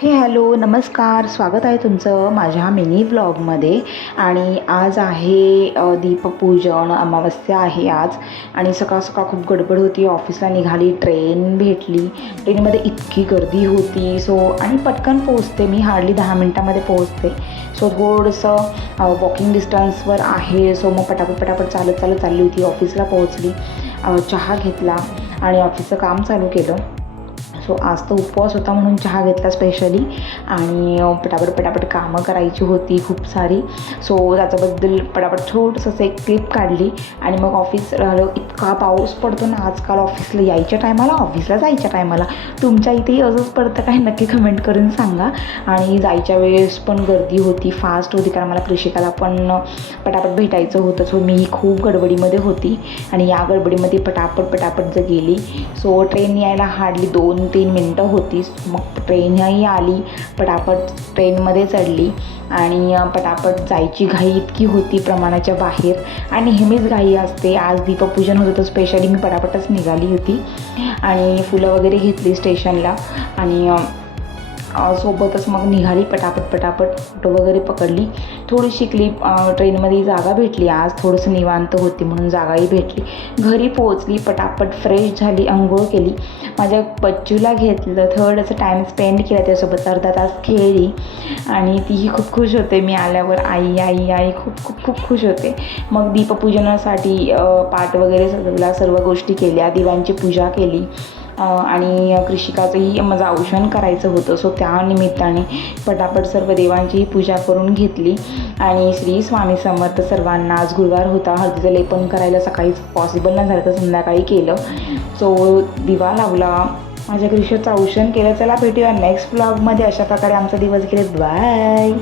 हे हॅलो नमस्कार. स्वागत आहे तुमचं माझ्या मिनी ब्लॉगमध्ये. आणि आज आहे दीपपूजन अमावस्या आहे आज. आणि सकाळ सकाळ खूप गडबड होती. ऑफिसला निघाली ट्रेन भेटली. ट्रेनमध्ये इतकी गर्दी होती. सो आणि पटकन पोहोचते. मी हार्डली दहा मिनटामध्ये पोहोचते. सो थोडंसं वॉकिंग डिस्टन्सवर आहे. सो मग पटापट पटापट चालत चालत चालली होती. ऑफिसला पोहोचली. चहा घेतला. आणि ऑफिसचं काम चालू केलं. सो आज तर उपवास होता म्हणून चहा घेतला स्पेशली आणि पटापट पटापट कामं करायची होती खूप सारी. सो त्याच्याबद्दल पटापट छोटंसं असं एक क्लिप काढली. आणि मग ऑफिस राहिलो इतका पाऊस पडतो ना आजकाल ऑफिसला यायच्या टायमाला ऑफिसला जायच्या टायमाला तुमच्या इथेही असंच पडतं काय? नक्की कमेंट करून सांगा. आणि जायच्या वेळेस पण गर्दी होती फास्ट होती कारण मला कृषिकाला पण पटापट भेटायचं होतं. सो मी खूप गडबडीमध्ये होती. आणि या गडबडीमध्ये पटापट पटापट जर गेली सो ट्रेन यायला हार्डली दोन दोन तीन मिनटं होती मग ट्रेनही आली पटापट ट्रेनमध्ये चढली आणि पटापट जायची घाई इतकी होती प्रमाणाच्या बाहेर. आणि नेहमीच घाई असते. आज दीपपूजन होतं तर स्पेशली मी पटापटच निघाली होती. आणि फुलं वगैरे घेतली स्टेशनला आणि सोबतच मग निघाली पटापट पटापट फोटो वगैरे पकडली. थोडी शिकली ट्रेनमध्ये जागा भेटली. आज थोडंसं निवांत होती म्हणून जागाही भेटली. घरी पोहोचली पटापट फ्रेश झाली आंघोळ केली. माझ्या बच्चूला घेतलं थोडंसं टाईम स्पेंड केला त्यासोबत. अर्धा तास खेळली आणि तीही खूप खुश होते. मी आल्यावर आई आई आई खूप खूप खूप खुश होते. मग दीपपूजनासाठी पाठ पाट वगैरे सजवला सर्व गोष्टी केल्या. दिवांची पूजा केली. आणि कृषिकाचंही माझं औषण करायचं होतं. सो त्या निमित्ताने पटापट सर्व देवांचीही पूजा करून घेतली. आणि श्री स्वामी समर्थ सर्वांना आज गुरुवार होता. हळदीचं लेपन करायला सकाळीच पॉसिबल नाही झालं तर संध्याकाळी केलं. सो दिवा लावला. माझ्या कृषीचं औषण केलं. चला भेटूया नेक्स्ट ब्लॉगमध्ये अशा प्रकारे आमचा दिवस गेले. बाय